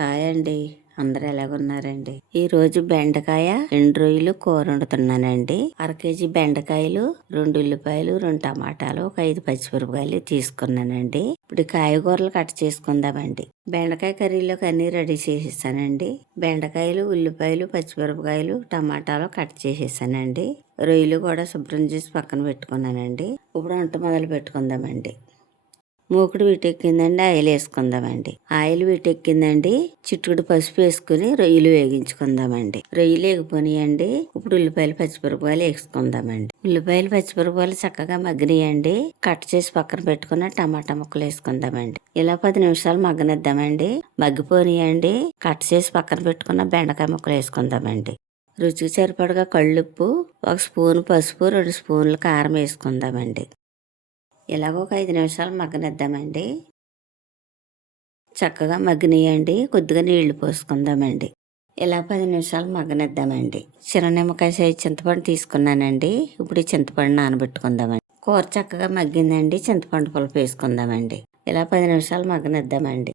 Hi అండి. అందరు ఎలాగున్నారండి? ఈ రోజు బెండకాయ రెండు రొయ్యలు కూర వండుతున్నానండి. అర కేజీ బెండకాయలు రెండు ఉల్లిపాయలు రెండు టమాటాలు ఒక ఐదు పచ్చిమిరపకాయలు తీసుకున్నానండి. ఇప్పుడు కాయగూరలు కట్ చేసుకుందామండి. బెండకాయ కర్రీలోకి అన్ని రెడీ చేసేసానండి. బెండకాయలు ఉల్లిపాయలు పచ్చిమిరపకాయలు టమాటాలు కట్ చేసేసానండి. రొయ్యలు కూడా శుభ్రం చేసి పక్కన పెట్టుకున్నానండి. ఇప్పుడు వంట మొదలు పెట్టుకుందామండి. మూకుడు వీటెక్కిందండి ఆయిల్ వేసుకుందామండి ఆయిల్ వీటెక్కిందండి చిట్టుకుడు పసుపు వేసుకుని రొయ్యలు వేగించుకుందామండి. రొయ్యలు వేగిపోనియండి ఇప్పుడు ఉల్లిపాయలు పచ్చిమిరపకాయలు వేసుకుందామండి. ఉల్లిపాయలు పచ్చిమిరపకాయలు చక్కగా మగ్గినాయండి కట్ చేసి పక్కన పెట్టుకున్న టమాటా ముక్కలు వేసుకుందామండి. ఇలా పది నిమిషాలు మగ్గనిద్దామండి మగ్గిపోనియండి కట్ చేసి పక్కన పెట్టుకున్న బెండకాయ ముక్కలు వేసుకుందామండి. రుచికి సరిపడగా కళ్ళుప్పు ఒక స్పూన్ పసుపు రెండు స్పూన్లు కారం వేసుకుందామండి. ఇలాగ ఒక ఐదు నిమిషాలు మగ్గనిద్దామండి. చక్కగా మగ్గనియండి కొద్దిగా నీళ్ళు పోసుకుందామండి. ఇలా పది నిమిషాలు మగ్గనిద్దామండి. చిరనిమ్మకాయ సైజు చింతపండు తీసుకున్నానండి. ఇప్పుడు ఈ చింతపండు నానబెట్టుకుందామండి. కూర చక్కగా మగ్గిందండి. చింతపండు పులుపు వేసుకుందామండి. ఇలా పది నిమిషాలు మగ్గనిద్దామండి.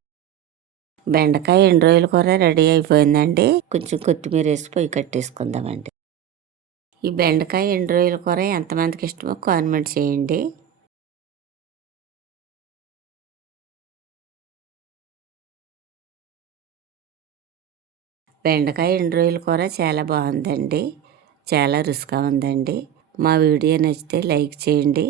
బెండకాయ ఎండు రోజులు కూర రెడీ అయిపోయిందండి. కొంచెం కొత్తిమీర వేసి పొయ్యి కట్టేసుకుందామండి. ఈ బెండకాయ ఎండు రోజుల కూర ఎంతమందికి ఇష్టమో కాన్మెంట్ చేయండి. బెండకాయ ఎండు రొయ్యల కూర చాలా బాగుందండి. చాలా రుచిగా ఉందండి. మా వీడియో నచ్చితే లైక్ చేయండి.